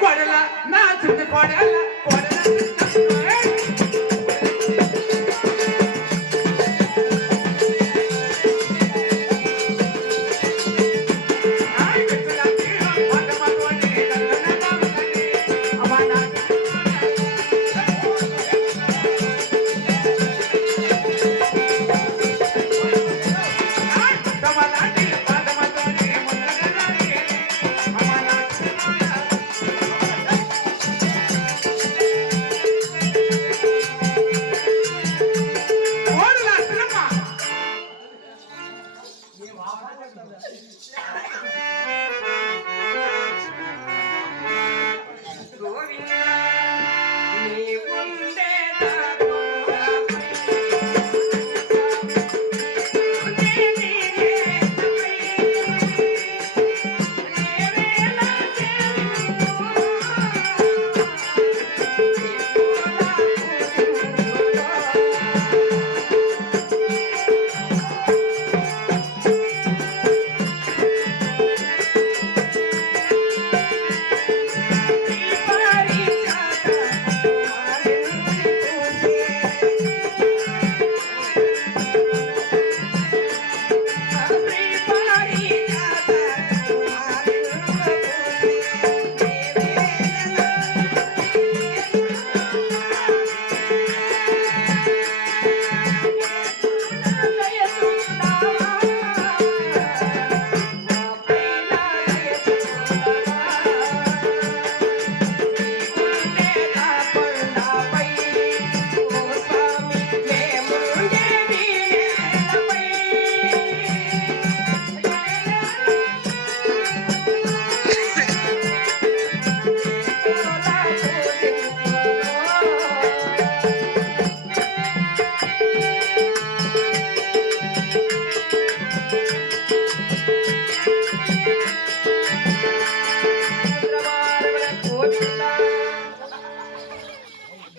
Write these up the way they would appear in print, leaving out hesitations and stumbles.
కొడల నా చుట్టు కొడల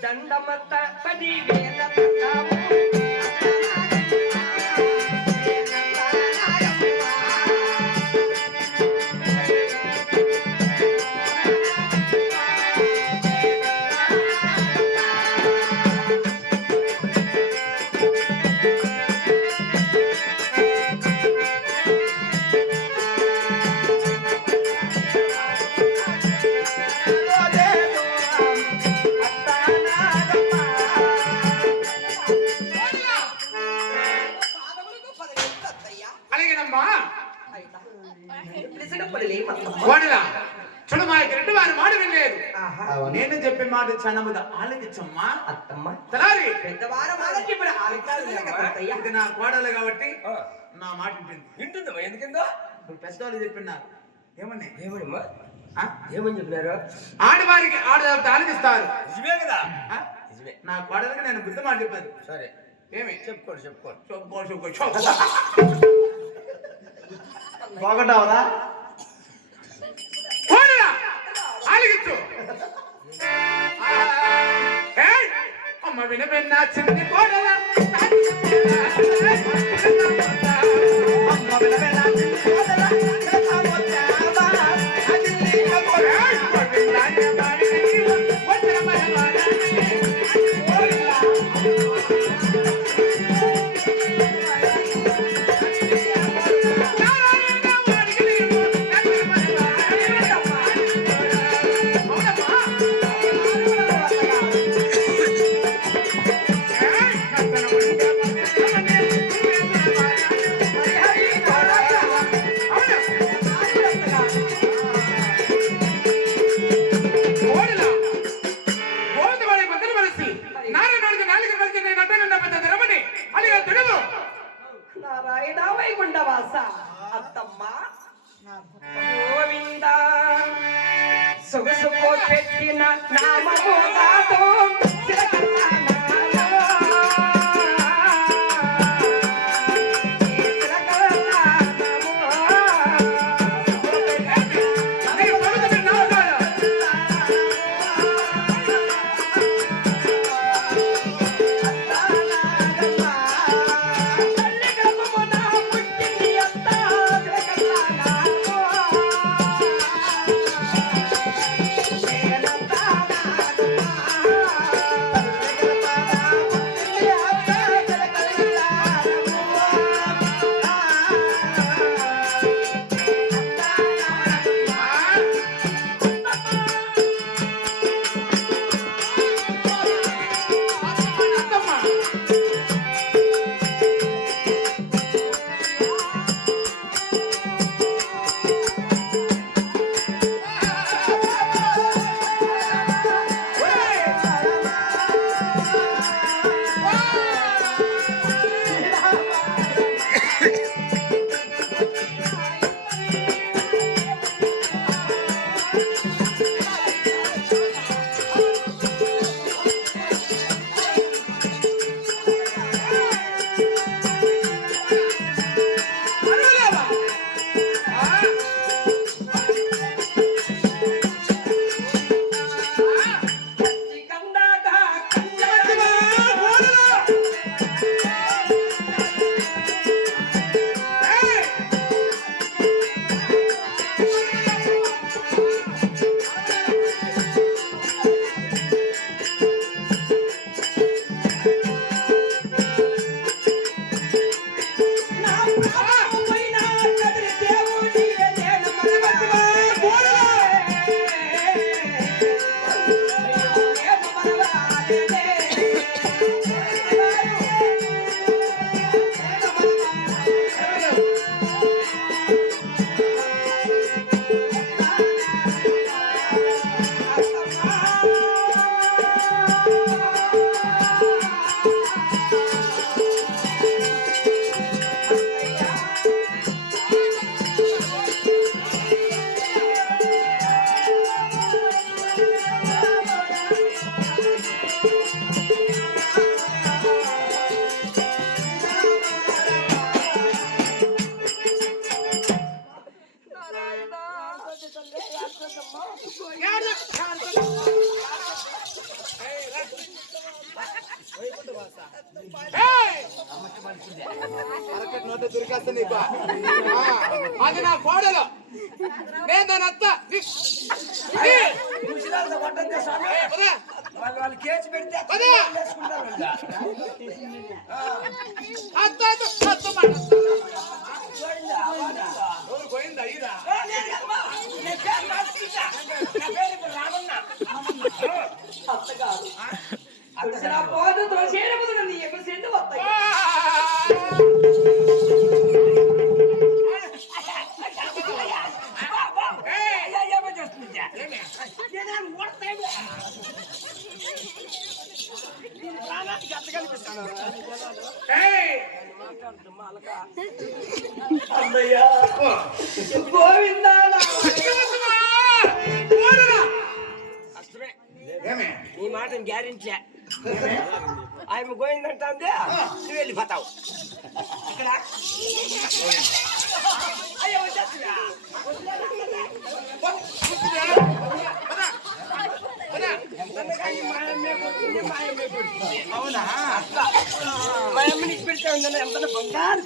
దండమత 10,000 నేను చెప్పే మాట చనముద ఆలకించమ్మా అత్తమ్మ తలారి పెద్దవార మాట ఇప్పుడు ఆలకించాలి నా కోడలు కాబట్టి నా మాట వింటుందమ్మా ఎందుకిందో ఇప్పుడు పెద్దవాళ్ళు చెప్పినారు ఏమన్నా ఏమమ్మా ఏమని చెప్పినారు ఆడవారికి ఆడదానికి ఆలకిస్తారు నిజమే కదా నిజమే నా కోడలకి నేను బుద్ధ మాట చెప్పాను సరే ఏమి చెప్పుకోండి బాగుంటావరా ఆలకించు అమ్మ వినబెన్నా చిన్ని కోడల అమ్మ వినబెన్నా చిన్ని కోడల సొగసుకో పెట్టిన నామము కాదు అది నా కోడలు నేను దాని అత్త వాళ్ళు కేసు పెడితే పోయిందా ఇదా పోదు తులసేరముందు ఎప్పుడు సెందు వస్తాయి నీ మాట గ్యారెంటీ ఆయన పోయిందంటే నువ్వు వెళ్ళిపోతావు ఇక్కడ అయ్యో అవునా మా అమ్మని ఇచ్చి పెడితే ఉందని ఎంత బంగారు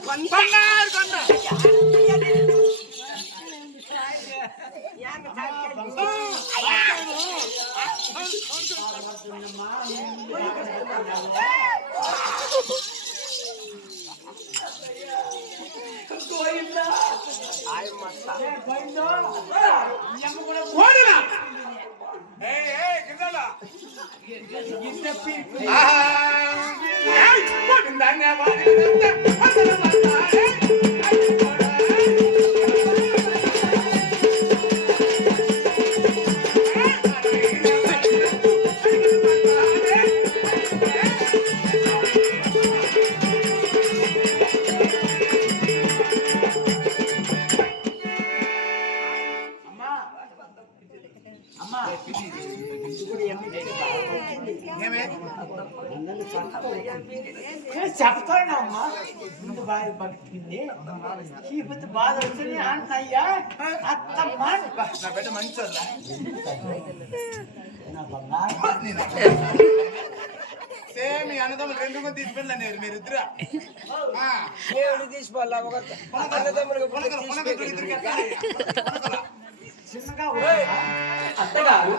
చెప్తానమ్మా ముందు బాగా పడుతుంది ఇప్పుడు బాధ వచ్చింది అంటయ్యా అత్తమ్మ నా బిడ్డ మంచి సేమ్ అన్నదమ్ములు రెండు మంది తీసుకెళ్ళాను మీరిద్దరు దేవుడు తీసుకోవాలా చిన్నగా అత్తగారు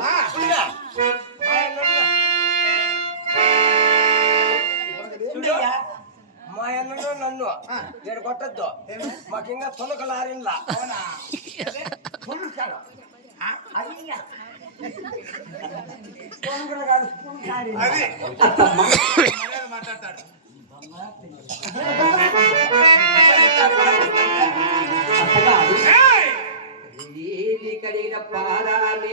మా అన్నలో నన్ను నేను కొట్టద్దు మాకు ఇంకా తొలకలు ఆరిన్లా మాట్లాడతాడు కడిగిన పారాన్ని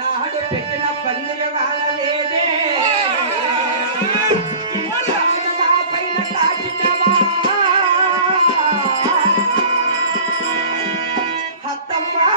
నాడు పెట్టిన పందిరి వాడలేదే పైన కాచినవా హత్తమ్మా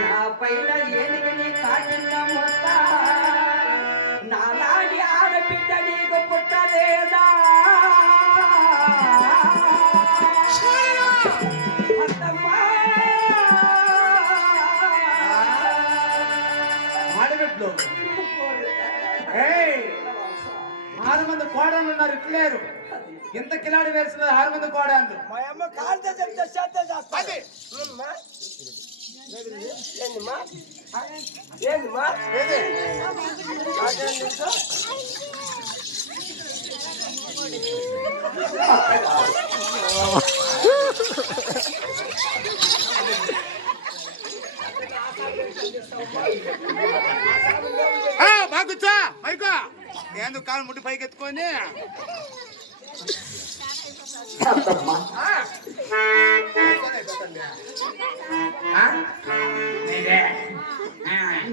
నా పైన ఏలికని కాటిన మొత్త నాలాడి ఆడబిడ్డ నీకు పుట్టలేదా ఆడబిడ్డలు 6 మంది కోడలు ఉన్నారు ఇట్లేరు ఇంత కిలాడి వేసిన 6 మంది కోడలు మా అమ్మ కాలితే చెప్తే చేస్తే చేస్తా ఏందమ్మా ఏది? నాకేం తెలుసు? బాగా కూర్చో పైకో ఎందుకు కాలు ముట్టి పైకి ఎత్తుకొని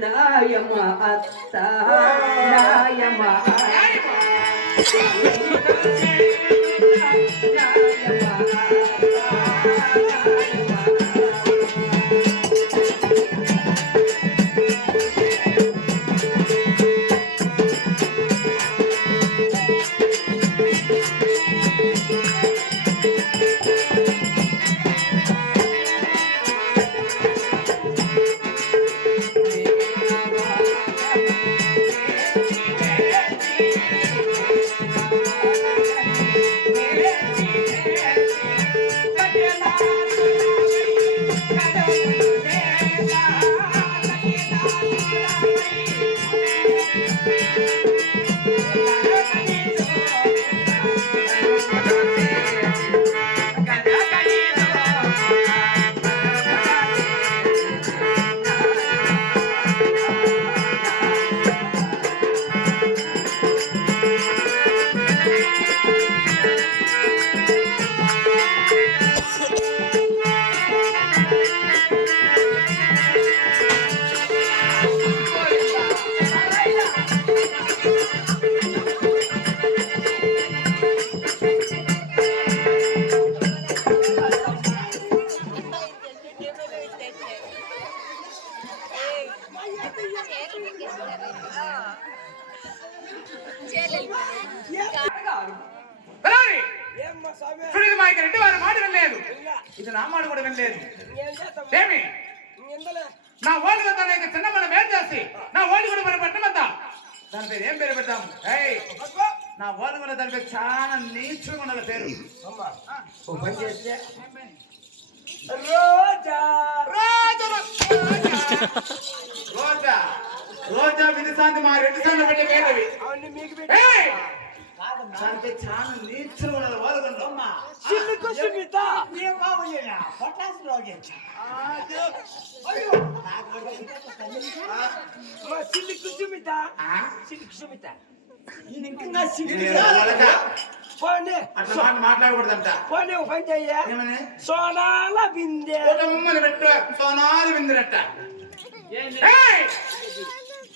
నాయమ అత్త నాయమ ఏమ్మా స్వామి? మా ఇక్కడ ఇంటి వారి మాట వినలేదు ఇది నా మాట కూడా వినలేదు ఇంకేం చేద్దాం? ఏమి ఇంకెందులే? నా ఓళ్ళు కదా చిన్న మన పేరు చేసి నా ఓళ్ళు కూడా మన పట్టమంతా దాని పేరు ఏం పేరు పెడతాము అబ్బా! నా ఓళ్ళు కూడా దాని పేరు చాలా నీచుగా ఉండాలి పేరు అమ్మా, ఓ పని చేస్తే రోజా రోజా రోజా రోజా విధిశాంతి మా రెడ్డి సార్లు పెట్టే పేరు అవి అవన్నీ మీకు ఏయ్! దాని పేరు చాలా నీచుగా ఉండాలి వాళ్ళు అమ్మా సిల్లుకు సుమిత మా సిల్లుకు సుమిత సిల్లుకు సుమిత పోనీ అట్లా మాట్లాడకూడదంట పోనీ ఒక పని చెయ్య ఏమని సోనాల బిందె కుటుంబని పెట్టు సోనాలు విందిరట్ట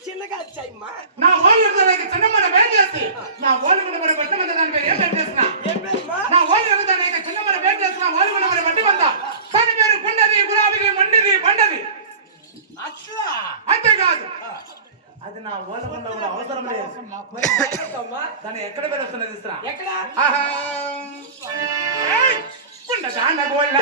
చిన్నగా వచ్చాయమ్మా నా ఓళ్ళు చిన్నమ్మని పేరు చేసి నా ఓళ్ళు కూడా మరి బట్ట మంది దాని పేరు ఏం పేరు చేసిన ఏం పేరమ్మా? నా ఓళ్ళు దాని చిన్నమ్మని పేరు చేసిన ఓళ్ళు కూడా మరి బట్టి మంద దాని పేరు గుండది గులాబీది మండిది బండది అట్లా అంతేకాదు అది నా ఓళ్ళ కొండ కూడా అవసరం లేదు అమ్మా, దాన్ని ఎక్కడ పేరు వస్తున్నది ఇస్తా ఎక్కడ గుండ దాన గోళ్ళ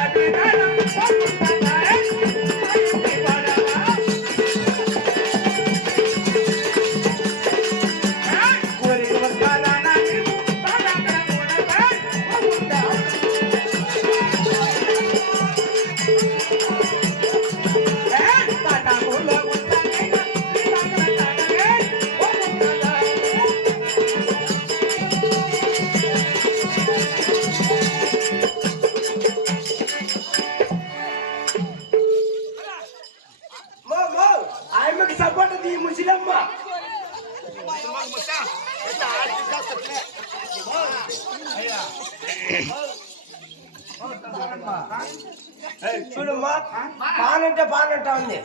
ఆయమ్మకి సపోర్ట్ ఈ ముసిలమ్మ చూడమ్మా పానంటే పానంట ఉంది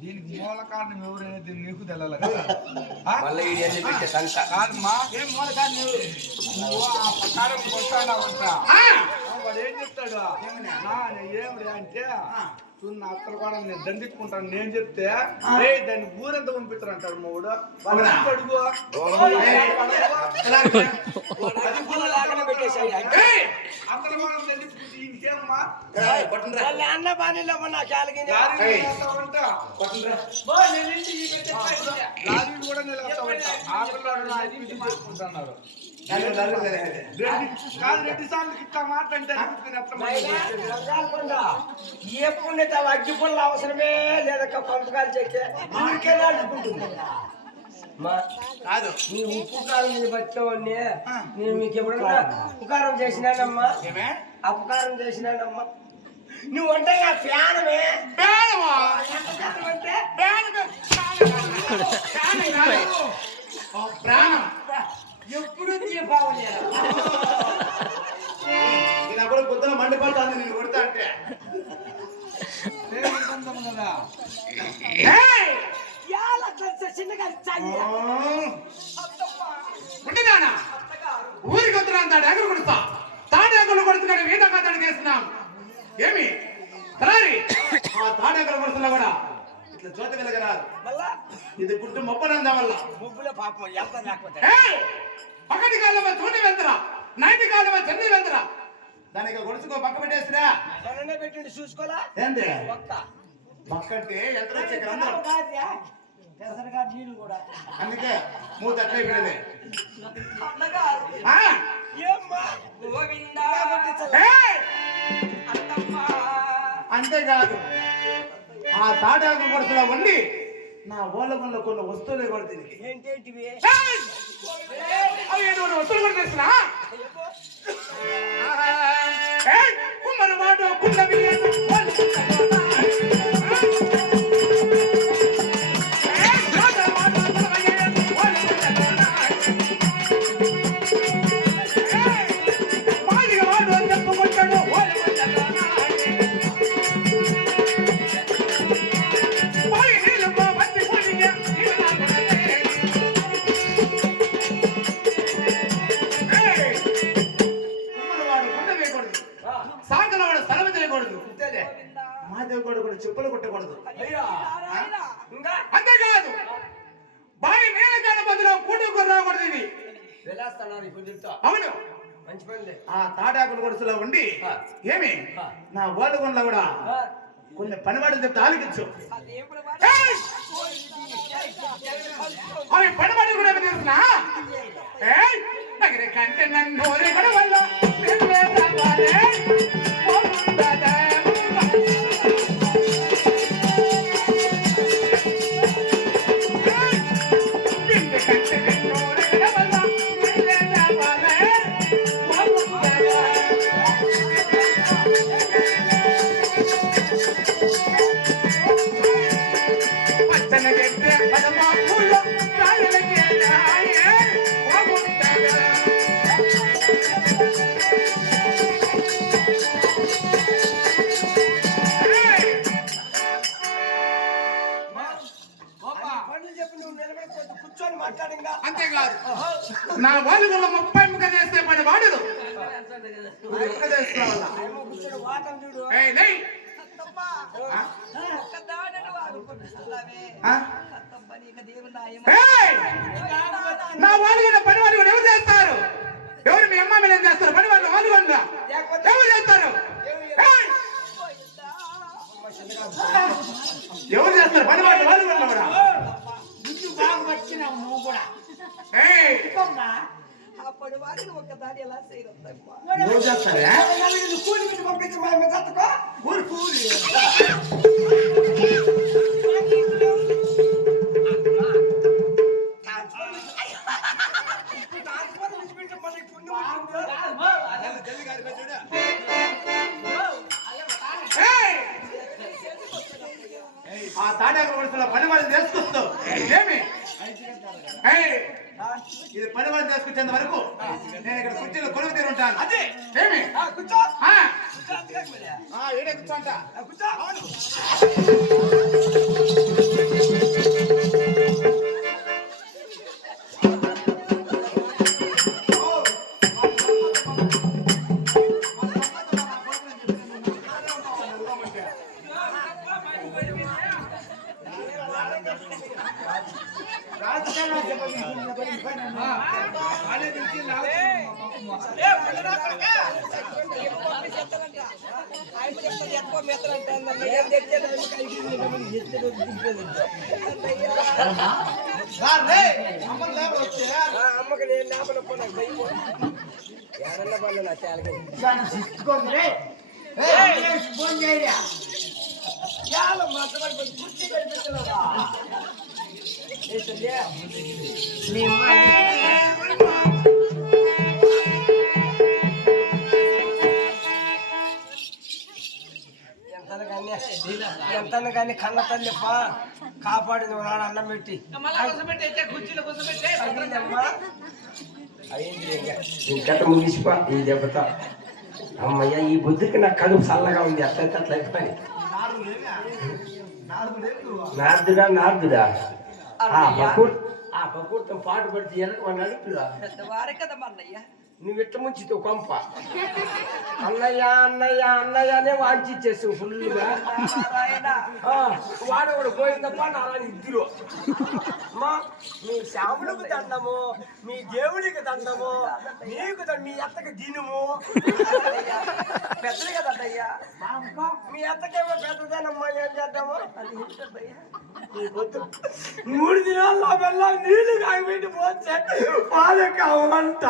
దీనికి మూల కారణం ఎవరైనా నీకు తెలాలి కదా మళ్ళీ కాదమ్మా ఏం మూల కారణం నువ్వు ఆ ప్రకారం కొట్టాడంట వాడు ఏం చెప్తాడు ఏమిటి అంటే చూడు నా అత్తలు కూడా నేను దండించుకుంటాను నేను చెప్తే దాన్ని ఊరంతా పంపిస్తారు అంటాడు మా ఊడు అడుగు అత్తలు కూడా దండించుకుంటే ఇంకేమమ్మా అన్న బానిలో నా కాలికి లారీలు కూడా నిలబడతామంట ఆటలు చేసుకుంటున్నారు రెడ్డి సార్లు ఇట్లా మాట్లాడితే ఏ పుణ్యత అగ్గి పుల్ల అవసరమే లేదక్క పంపకాలు చెక్కే ఊరికేనా అనుకుంటుంది కాదు నీ ఉప్పు కారం మీద బతికేవాడిని నేను మీకు ఎప్పుడన్నా ఉపకారం చేసినానమ్మా అపకారం చేసినానమ్మా నువ్వు అంటే ప్రాణమే అంటే ప్రాణం ఎప్పుడు దీపావళి నా కూడా పొద్దున మండిపోతాను నేను కొడతా అంటే కదా చిన్నగా ఉంటున్నానా ఊరికి వద్దురా తాడాకులు కొడుతా తాడాకులు కొడుతున్నాడు వీట కథలు చేస్తున్నాం ఏమి కరారి ఆ తాడాకులు కొడుతున్నా కూడా ఇట్లా జోత వెలగరాదు మళ్ళా ఇది గుట్టు మొప్పనందా వల్ల ముగ్గుల పాపం ఎంత లేకపోతే పక్కటి కాలమా చూని వెళ్తరా నైటి కాలమా చెన్నై వెళ్తరా దానికి గొడుచుకో పక్క పెట్టేసిరా ఎవరన్నా పెట్టింది చూసుకోలా ఏంది పక్క పక్కంటే ఎంత వచ్చే పెసరగా నీళ్ళు కూడా అందుకే మూత అట్లా అయిపోయింది అంతేకాదు ఆ తాటాకు కొడుతులో వండి నా ఓళ్ళగుంలో కొన్ని వస్తువులు కొడుతుంది ఏంటేంటివి అవి ఏదో వస్తువులు కూడా తెస్తున్నా కుమ్మరి మాట కుండవి చెప్పులు కొట్టకూడదు అంతేకాదు బావి నీళ్ళ కాడ బదులు కూటుకు రాకూడదు ఇది అవును మంచి పని ఆ తాటాకుల కొడుసులో ఉండి ఏమి నా ఓళ్ళగుండ్లో కూడా కొన్ని పనివాడు చెప్తే ఆలకించు అవి పనివాడు కూడా ఏమి తెలుసునా దగ్గర కంటే నన్ను వల్ల అంతేకాదు నా వాళ్ళు 30 ముఖ చేస్తే పని వాడదు నా వాళ్ళు పని వాళ్ళు ఎవరు చేస్తారు ఎవరు మీ అమ్మ మీద చేస్తారు పని వాళ్ళు వాళ్ళు ఎవరు చేస్తారు ఎవరు చేస్తారు పని వాళ్ళు వాళ్ళు కూడా అప్పుడు వాడిని ఒక్కదాని ఎలా చేయడం పంపించి మా ఊరు కూలి ఆ తాటాకుల వరుసలో పని వాళ్ళు చేసుకొస్తావు ఏమి ఇది పని వాళ్ళు చేసుకొచ్చేంత వరకు నేను ఇక్కడ కుర్చీలో కొనుక్కు తీరు ఉంటాను అదే ఏమి కూర్చో ఏడే కూర్చోంట కూర్చో అమ్మకి నేను లేపల పోనా భయపో ఏడన్నా పనులు నా తేలకి ఫోన్ చేయరా కుర్చీ కనిపిస్తున్నావా ఎంత కానీ కన్న తల్లిప్ప కాపాడింది నాడు అన్నం పెట్టి ఇంకట ముగిసిపో ఈ దెబ్బతో అమ్మయ్య ఈ బుద్ధికి నాకు కడుపు చల్లగా ఉంది అట్లయితే అట్లా అయిపోయి నార్దుడా బకూర్తం పాటు పడితే వెనక నడుపుదా పెద్దవారే కదా మా అన్నయ్య. నువ్వు ఎట్ట ముంచితో కొంప అన్నయ్య అన్నయ్య అన్నయ్య అనే వాంచిచ్చేసావు ఫుల్గా వాడవాడు పోయిందప్ప నారాయణ ఇద్దరు మా మీ శ్యాములకు దండము మీ దేవుడికి దండము నీకు మీ అత్తకి దినము పెద్దది కదా అన్నయ్య మీ అత్తకేమో పెద్దదేనమ్మా ఏం చేద్దాము అది వద్దు 3 దినాల్లో వెళ్ళాలి నీళ్లు కాగిపెట్టి పోతే పాలక అవంట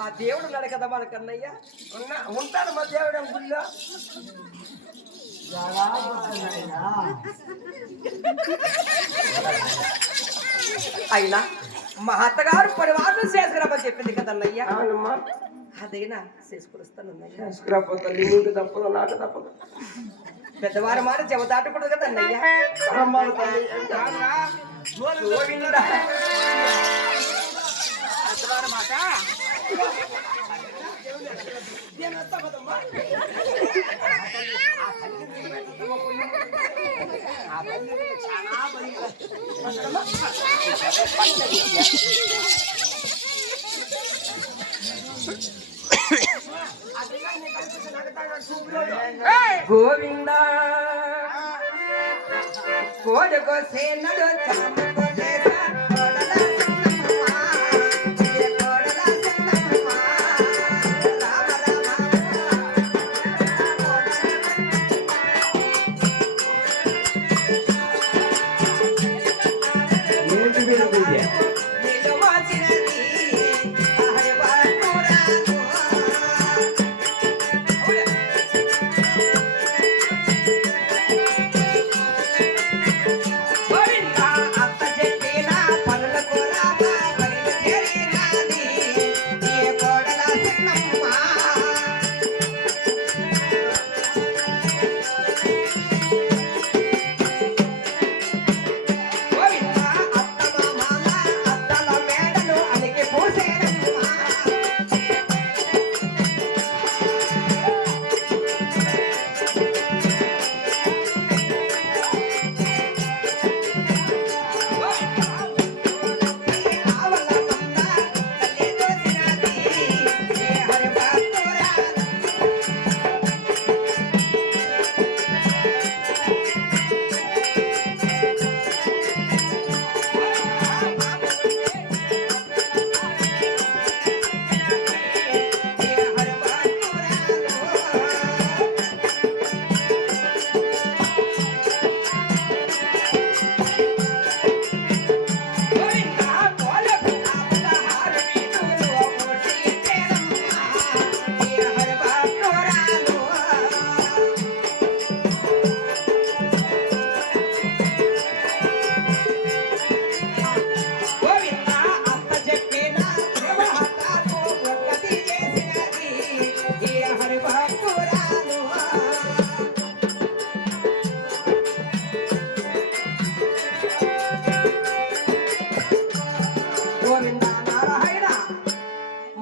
ఆ దేవుడు ఉన్నాడు కదా మనకన్నయ్య. ఉంటాడు మా దేవుడు గుళ్ళో అయినా మా అత్తగారు పరివారం చేసుకురామని చెప్పింది కదన్నయ్య. అదేనా చేసుకురుస్తానన్నయ్య. చేసుకురాపోతుంది నీకు తప్పదు నాకు తప్పదు పెద్దవారి మాట చెబుతాటకూడదు కదన్నయ్య. పెద్దవారి మాట గోవింద కోడగో సేనడు చాముగో దేశ కోడల సన్నమ్మ ఏ కోడల సన్నమ్మ రామ నీలో వాచినది హరి బాటురాను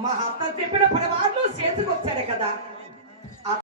మా అత్త చెప్పిన పని వాళ్ళు చేసుకొచ్చారు కదా.